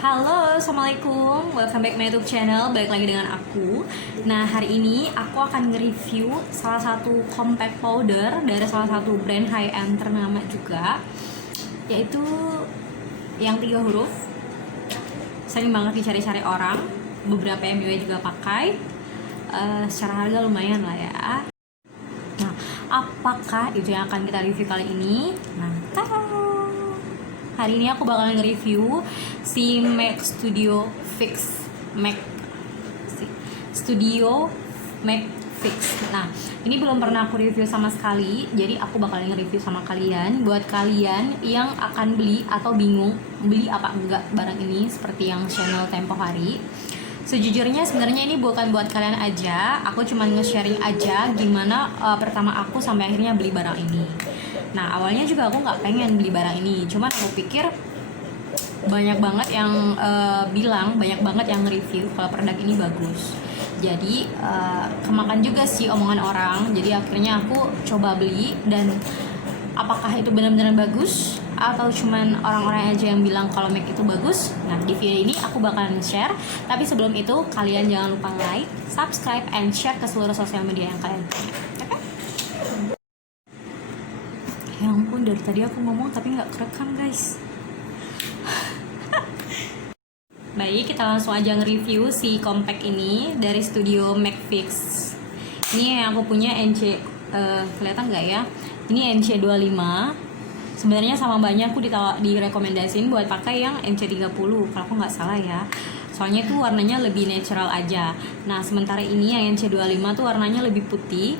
Halo, assalamualaikum. Welcome back my YouTube channel. Balik lagi dengan aku. Nah, hari ini aku akan nge-review salah satu compact powder dari salah satu brand high end ternama juga, yaitu yang 3 huruf. Sering banget dicari-cari orang. Beberapa MUA juga pakai. Secara harga lumayan lah ya. Nah, apakah itu yang akan kita review kali ini? Nah, hari ini aku bakalan nge-review si MAC Studio MAC Fix. Nah, ini belum pernah aku review sama sekali, jadi aku bakalan nge-review sama kalian. Buat kalian yang akan beli atau bingung beli apa enggak barang ini, seperti yang channel tempo hari. Sejujurnya sebenarnya ini bukan buat kalian aja, aku cuma nge-sharing aja gimana pertama aku sampai akhirnya beli barang ini. Nah, awalnya juga aku nggak pengen beli barang ini, cuman aku pikir banyak banget yang bilang, banyak banget yang review kalau produk ini bagus. Jadi kemakan juga sih omongan orang, jadi akhirnya aku coba beli. Dan apakah itu benar-benar bagus atau cuman orang-orang aja yang bilang kalau MAC itu bagus? Nah, di video ini aku bakalan share. Tapi sebelum itu, kalian jangan lupa like, subscribe, and share ke seluruh sosial media yang kalian punya. Ya ampun, dari tadi aku ngomong tapi nggak kerekam guys. Baik, kita langsung aja nge-review si compact ini dari studio MAC Fix. Ini yang aku punya NC, kelihatan nggak ya? Ini NC25. Sebenarnya sama banyak aku direkomendasiin buat pakai yang NC30 kalau aku nggak salah ya. Soalnya tuh warnanya lebih natural aja. Nah, sementara ini yang NC25 tuh warnanya lebih putih.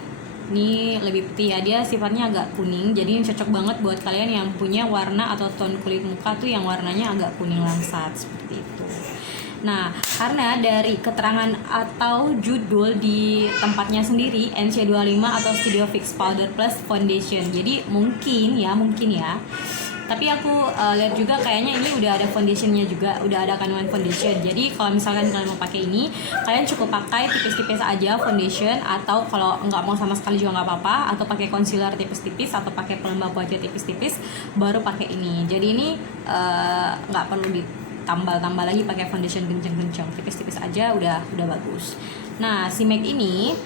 Ini lebih putih ya, dia sifatnya agak kuning, jadi ini cocok banget buat kalian yang punya warna atau tone kulit muka tuh yang warnanya agak kuning langsat seperti itu. Nah, karena dari keterangan atau judul di tempatnya sendiri NC25 atau Studio Fix Powder Plus Foundation, jadi mungkin ya, tapi aku lihat juga kayaknya ini udah ada foundationnya juga, udah ada kandungan foundation. Jadi kalau misalkan kalian mau pakai ini, kalian cukup pakai tipis-tipis aja foundation, atau kalau nggak mau sama sekali juga nggak apa-apa, atau pakai concealer tipis-tipis atau pakai pelembab wajah tipis-tipis, baru pakai ini. Jadi ini nggak perlu ditambal-tambal lagi pakai foundation kenceng-kenceng, tipis-tipis aja udah bagus. Nah, si MAC ini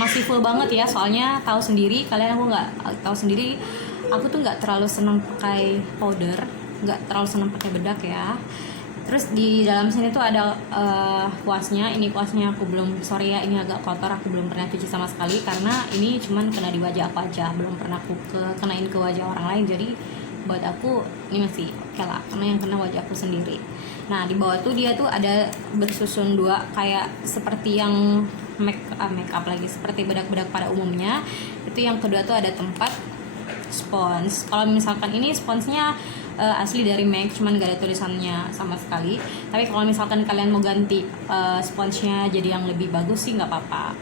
masih full banget ya, soalnya tahu sendiri kalian, aku tuh nggak terlalu senang pakai powder, nggak terlalu senang pakai bedak ya. Terus di dalam sini tuh ada kuasnya. Ini kuasnya aku belum, sorry ya, ini agak kotor, aku belum pernah cuci sama sekali karena ini cuman kena di wajah aku aja, belum pernah aku kenain ke wajah orang lain. Jadi buat aku ini masih oke lah, karena yang kena wajah aku sendiri. Nah, di bawah tuh dia tuh ada bersusun dua, kayak seperti yang make up lagi, seperti bedak-bedak pada umumnya. Itu yang kedua tuh ada tempat spons. Kalau misalkan ini sponsnya asli dari MAC, cuman gak ada tulisannya sama sekali. Tapi kalau misalkan kalian mau ganti sponsnya jadi yang lebih bagus sih nggak apa-apa.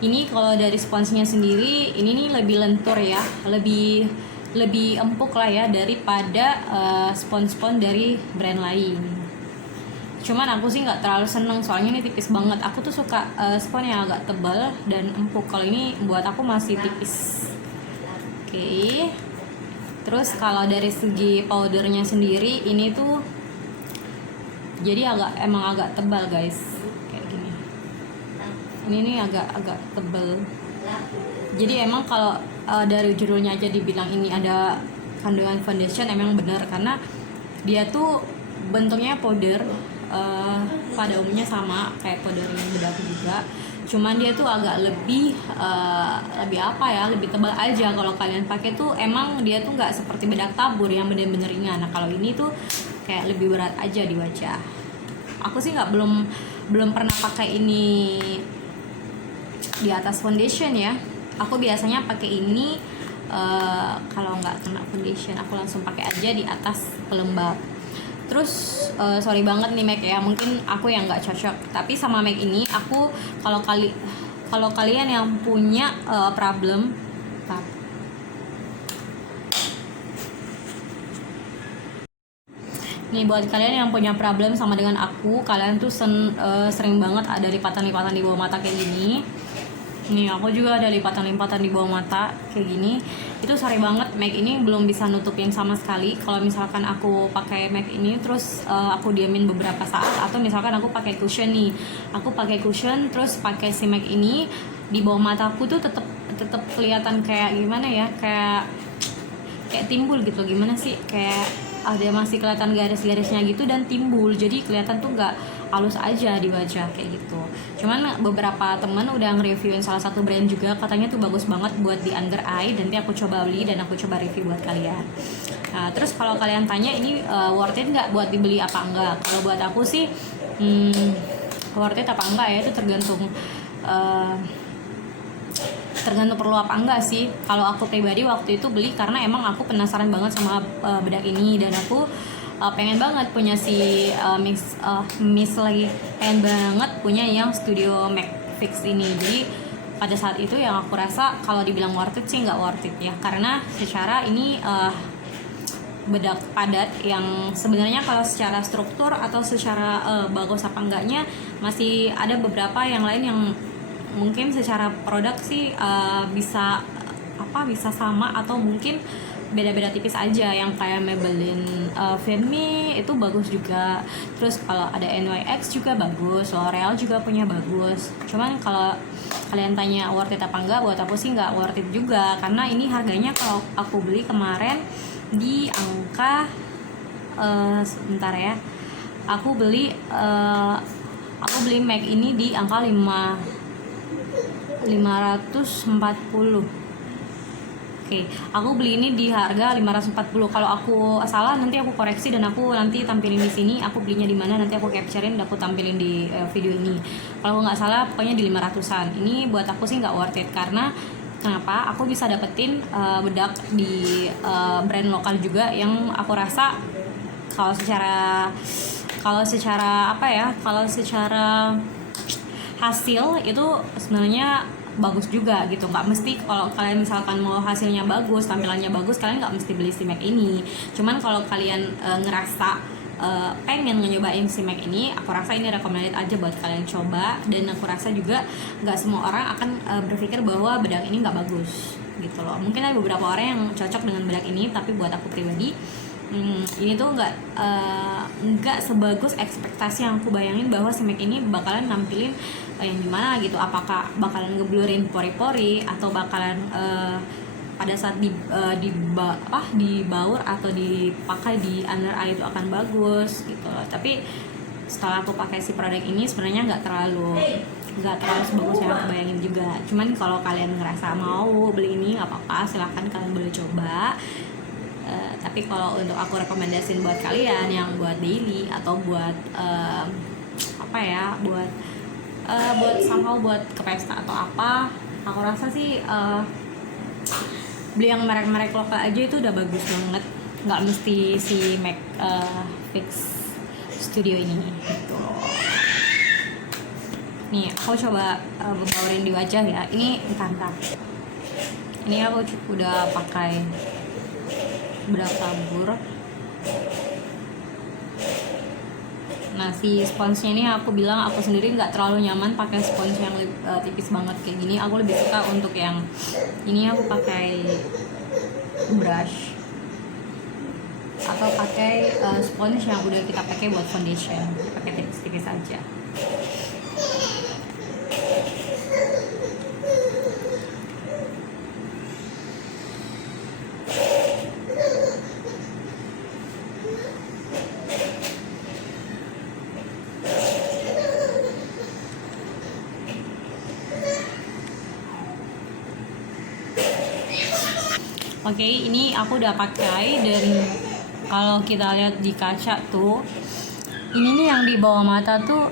Ini kalau dari sponsnya sendiri, ini nih lebih lentur ya, lebih empuk lah ya daripada spons-spons dari brand lain. Cuman aku sih nggak terlalu seneng, soalnya ini tipis banget. Aku tuh suka spons yang agak tebal dan empuk. Kalau ini buat aku masih tipis. Oke. Terus kalau dari segi powdernya sendiri, ini tuh jadi emang agak tebal guys, kayak gini. Ini nih agak tebal. Jadi emang kalau dari judulnya aja dibilang ini ada kandungan foundation, emang benar, karena dia tuh bentuknya powder, pada umumnya sama kayak powder yang bedak juga. Cuman dia tuh agak lebih apa ya, lebih tebal aja. Kalau kalian pakai tuh emang dia tuh nggak seperti bedak tabur yang bener-bener ringan. Nah, kalau ini tuh kayak lebih berat aja di wajah. Aku sih belum pernah pakai ini di atas foundation ya. Aku biasanya pakai ini kalau nggak kena foundation, aku langsung pakai aja di atas pelembab. Terus sorry banget nih MAC ya, mungkin aku yang nggak cocok. Tapi sama MAC ini aku, kalau kalian yang punya problem, nih buat kalian yang punya problem sama dengan aku, kalian tuh sering banget ada lipatan-lipatan di bawah mata kayak gini. Nih aku juga ada lipatan-lipatan di bawah mata kayak gini. Itu sorry banget, MAC ini belum bisa nutupin sama sekali. Kalau misalkan aku pakai MAC ini terus aku diamin beberapa saat, atau misalkan aku pakai cushion nih, aku pakai cushion terus pakai si MAC ini, di bawah mataku tuh tetep kelihatan kayak gimana ya, kayak timbul gitu. Gimana sih, kayak ada masih kelihatan garis-garisnya gitu dan timbul, jadi kelihatan tuh nggak halus aja di wajah kayak gitu. Cuman beberapa temen udah nge-reviewin salah satu brand juga, katanya tuh bagus banget buat di under eye, dan nanti aku coba beli dan aku coba review buat kalian. Nah, terus kalau kalian tanya ini worth it nggak buat dibeli apa enggak, kalau buat aku sih worth it apa enggak ya, itu tergantung perlu apa enggak sih. Kalau aku pribadi waktu itu beli karena emang aku penasaran banget sama bedak ini, dan aku pengen banget punya si Miss lagi, pengen banget punya yang Studio MAC Fix ini. Jadi pada saat itu yang aku rasa kalau dibilang worth it sih nggak worth it ya, karena secara ini bedak padat yang sebenarnya kalau secara struktur atau secara bagus apa enggaknya masih ada beberapa yang lain yang mungkin secara produk sih bisa sama, atau mungkin beda-beda tipis aja. Yang kayak Maybelline Femme itu bagus juga, terus kalau ada NYX juga bagus, L'Oreal juga punya bagus. Cuman kalau kalian tanya worth it apa enggak, buat aku sih nggak worth it juga, karena ini harganya kalau aku beli kemarin di angka sebentar ya, aku beli MAC ini di angka 540. Oke, aku beli ini di harga 540. Kalau aku salah nanti aku koreksi dan aku nanti tampilin di sini aku belinya di mana, nanti aku capturein dan aku tampilin di video ini. Kalau nggak salah pokoknya di 500-an. Ini buat aku sih nggak worth it, karena kenapa? Aku bisa dapetin bedak di brand lokal juga yang aku rasa kalau secara hasil itu sebenarnya bagus juga gitu. Nggak mesti kalau kalian misalkan mau hasilnya bagus, tampilannya bagus, kalian nggak mesti beli si MAC ini. Cuman kalau kalian ngerasa pengen nyobain si MAC ini, aku rasa ini recommended aja buat kalian coba. Dan aku rasa juga nggak semua orang akan berpikir bahwa bedak ini nggak bagus gitu loh. Mungkin ada beberapa orang yang cocok dengan bedak ini, tapi buat aku pribadi ini tuh nggak sebagus ekspektasi yang aku bayangin bahwa si MAC ini bakalan nampilin yang gimana gitu. Apakah bakalan ngeblurin pori-pori, atau bakalan pada saat dibaur atau dipakai di under eye itu akan bagus gitu loh. Tapi setelah aku pakai si produk ini sebenarnya nggak terlalu sebagus yang aku bayangin juga. Cuman kalau kalian ngerasa mau beli ini nggak apa-apa, silahkan kalian boleh coba. Tapi kalau untuk aku rekomendasiin buat kalian yang buat daily atau buat buat ke pesta atau apa, aku rasa sih beli yang merek-merek lokal aja itu udah bagus banget. Nggak mesti si MAC Fix Studio ini gitu. Nih aku coba baurin di wajah ya. Ini bentar. Ini aku udah pakai bedak tabur. Nah si sponsnya ini aku bilang aku sendiri nggak terlalu nyaman pakai spons yang tipis banget kayak gini. Aku lebih suka untuk yang ini, aku pakai brush atau pakai spons yang udah kita pakai buat foundation, pakai tipis-tipis aja. Oke, ini aku udah pakai, dan kalau kita lihat di kaca tuh, ini nih yang di bawah mata tuh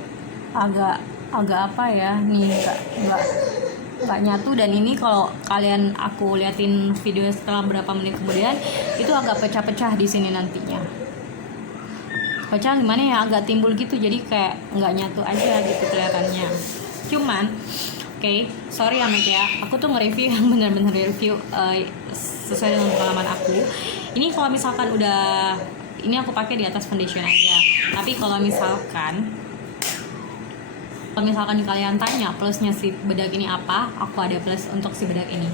agak apa ya, nih nggak nyatu. Dan ini kalau kalian aku liatin video setelah berapa menit kemudian, itu agak pecah-pecah di sini nantinya. Pecah gimana ya, agak timbul gitu, jadi kayak nggak nyatu aja gitu kelihatannya. Cuman sorry ya Mek ya, aku tuh nge-review yang benar-benar review sesuai dengan pengalaman aku. Ini kalau misalkan ini aku pakai di atas foundation aja. Tapi kalau misalkan Kalau misalkan kalian tanya plusnya si bedak ini apa, aku ada plus untuk si bedak ini.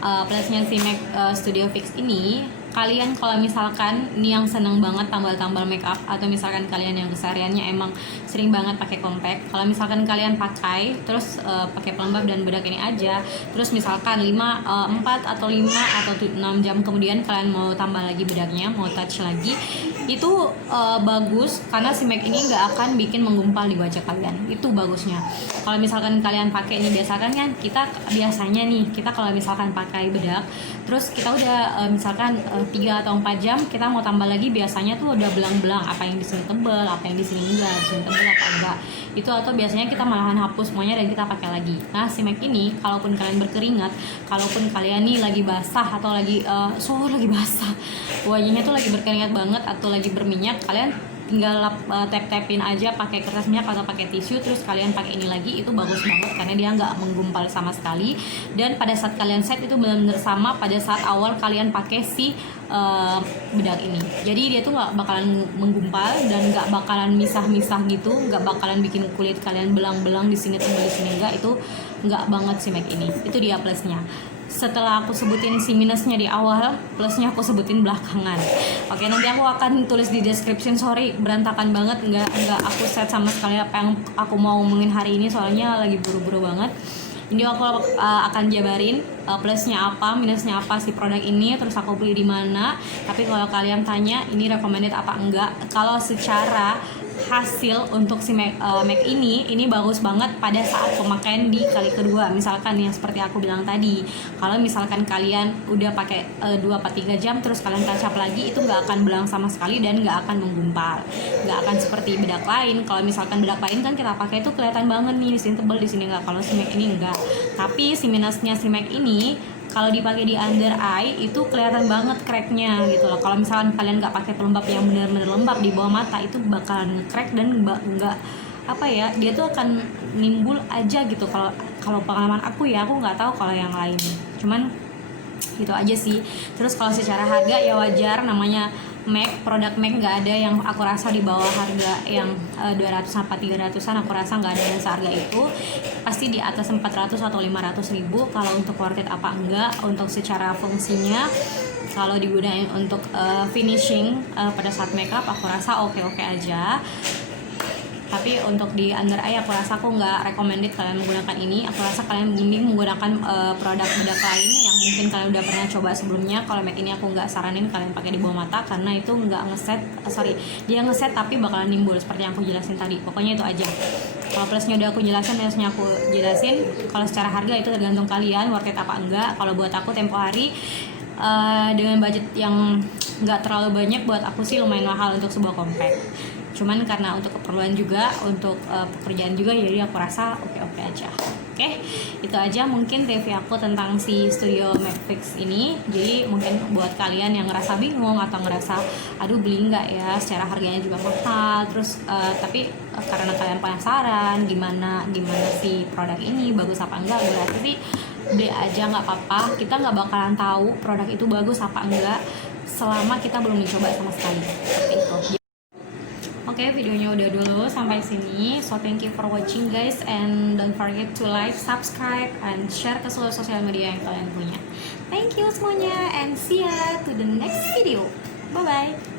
Plusnya si MAC Studio Fix ini, kalian kalau misalkan ini yang seneng banget tambal-tambal makeup, atau misalkan kalian yang kesehariannya emang sering banget pakai compact, kalau misalkan kalian pakai terus pakai pelembab dan bedak ini aja, terus misalkan 4 atau 5 atau 6 jam kemudian kalian mau tambah lagi bedaknya, mau touch lagi, itu bagus karena si MAC ini nggak akan bikin menggumpal di wajah kalian. Itu bagusnya. Kalau misalkan kalian pakai ini, biasakan kan biasanya nih kita kalau misalkan pakai bedak terus kita udah misalkan 3 atau 4 jam kita mau tambah lagi, biasanya tuh udah belang-belang, apa yang di sini tebel, apa yang di sini enggak, di sini tebel apa enggak. Itu atau biasanya kita malahan hapus semuanya dan kita pakai lagi. Nah, si MAC ini kalaupun kalian berkeringat, kalaupun kalian nih lagi basah atau lagi lagi basah, wajahnya tuh lagi berkeringat banget atau lagi berminyak, kalian tinggal tap-tapin aja pakai kertas minyak atau pakai tisu, terus kalian pakai ini lagi, itu bagus banget karena dia nggak menggumpal sama sekali. Dan pada saat kalian set itu benar-benar sama pada saat awal kalian pakai si bedak ini, jadi dia tuh nggak bakalan menggumpal dan nggak bakalan misah-misah gitu, nggak bakalan bikin kulit kalian belang-belang di sini tembel di sini, enggak. Itu nggak banget si MAC ini. Itu dia plusnya. Setelah aku sebutin si minusnya di awal, plusnya aku sebutin belakangan. Oke, nanti aku akan tulis di description. Sorry, berantakan banget, nggak aku set sama sekali apa yang aku mau ngomongin hari ini, soalnya lagi buru-buru banget. Ini aku akan jabarin plusnya apa, minusnya apa si produk ini, terus aku beli di mana. Tapi kalau kalian tanya ini recommended apa enggak, kalau secara hasil untuk si MAC ini bagus banget pada saat pemakaian di kali kedua. Misalkan yang seperti aku bilang tadi, kalau misalkan kalian udah pakai 2-3 jam terus kalian touch up lagi, itu nggak akan belang sama sekali dan nggak akan menggumpal, nggak akan seperti bedak lain. Kalau misalkan bedak lain kan kita pakai itu kelihatan banget nih, di sini tebal, di sini nggak. Kalau si MAC ini enggak. Tapi si minusnya si MAC ini, kalau dipakai di under eye itu kelihatan banget cracknya gitu loh. Kalau misalkan kalian nggak pakai pelembab yang benar-benar lembab di bawah mata, itu bakalan crack dan nggak dia tuh akan nimbul aja gitu. Kalau pengalaman aku ya, aku nggak tahu kalau yang lain, cuman gitu aja sih. Terus kalau secara harga ya wajar, namanya MAC, produk MAC nggak ada yang aku rasa di bawah harga yang 200 sampai 300-an, aku rasa nggak ada yang seharga itu. Pasti di atas 400 atau 500 ribu. Kalau untuk worth it apa enggak, untuk secara fungsinya, kalau digunain untuk finishing pada saat makeup, aku rasa oke-oke aja. Tapi untuk di under eye aku rasa aku nggak recommended kalian menggunakan ini. Aku rasa kalian mending menggunakan produk bedak lain yang mungkin kalian udah pernah coba sebelumnya. Kalau MAC ini aku nggak saranin kalian pakai di bawah mata karena itu nggak dia ngeset tapi bakalan nimbul seperti yang aku jelasin tadi. Pokoknya itu aja. Kalau plusnya udah aku jelasin, minusnya aku jelasin. Kalau secara harga itu tergantung kalian worth it apa enggak. Kalau buat aku tempo hari dengan budget yang nggak terlalu banyak, buat aku sih lumayan mahal untuk sebuah compact. Cuman karena untuk keperluan juga, untuk pekerjaan juga, jadi aku rasa oke-oke aja. Oke, itu aja mungkin review aku tentang si Studio MAC Fix ini. Jadi mungkin buat kalian yang ngerasa bingung atau ngerasa aduh beli nggak ya, secara harganya juga mahal, terus tapi karena kalian penasaran gimana si produk ini bagus apa enggak, berarti sih beli aja, nggak apa-apa. Kita nggak bakalan tahu produk itu bagus apa enggak selama kita belum mencoba sama sekali. Seperti itu. Oke, videonya udah dulu sampai sini. So thank you for watching guys, and don't forget to like, subscribe, and share ke seluruh sosial media yang kalian punya. Thank you semuanya, and see ya to the next video. Bye bye.